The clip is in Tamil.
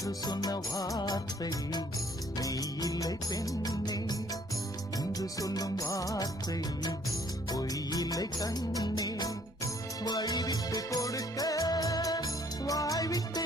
அன்று சொன்ன வார்த்தை மெய் இல்லை பெண்ணே, இன்று சொல்லும் வார்த்தை பொய் இல்லை கண்ணே. வாய் விட்டு கொடுக்க வாய் விட்டு